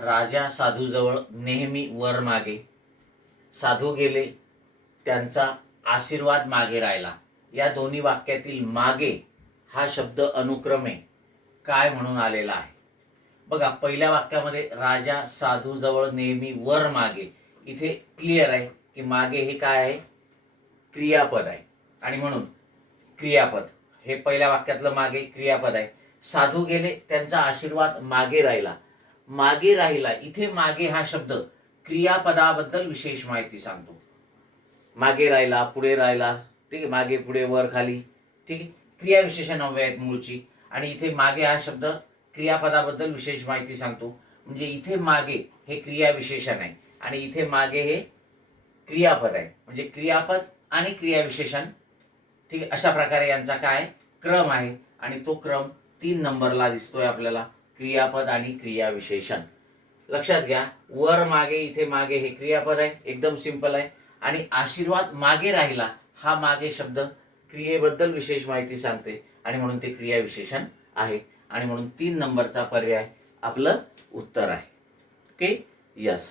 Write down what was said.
राजा साधूजवळ नेहमी वर मागे, साधू गेले त्यांचा आशीर्वाद मागे राहिला. या दोन्ही वाक्यातील मागे हा शब्द अनुक्रमे काय म्हणून आलेला आहे? बघा, पहिल्या वाक्यामध्ये राजा साधूजवळ नेहमी वर मागे, इथे क्लिअर आहे की मागे हे काय आहे? क्रियापद आहे. आणि म्हणून क्रियापद हे पहिल्या वाक्यातलं मागे क्रियापद आहे. साधू गेले त्यांचा आशीर्वाद मागे राहिला. मागे राहिला, इथे मागे हा शब्द क्रियापदाबद्दल विशेष माहिती सांगतो. मागे राहिला, पुढे राहिला, ठीक आहे, मागे पुढे वर खाली, ठीक आहे, क्रियाविशेषण अव्यय आहेत मूळची. आणि इथे मागे हा शब्द क्रियापदाबद्दल विशेष माहिती सांगतो. म्हणजे इथे मागे हे क्रियाविशेषण आहे आणि इथे मागे हे क्रियापद आहे. म्हणजे क्रियापद आणि क्रियाविशेषण, ठीक आहे, अशा प्रकारे यांचा काय क्रम आहे. आणि तो क्रम 3 नंबरला दिसतोय आपल्याला, क्रियापद आणि क्रियाविशेषण. लक्षात घ्या, वर मागे, इथे मागे हे क्रियापद आहे, एकदम सिंपल आहे. आणि आशीर्वाद मागे राहिला, हा मागे शब्द क्रियेबद्दल विशेष माहिती सांगते आणि म्हणून ते क्रियाविशेषण आहे. आणि म्हणून 3 नंबरचा पर्याय आपलं उत्तर आहे. Okay, yes.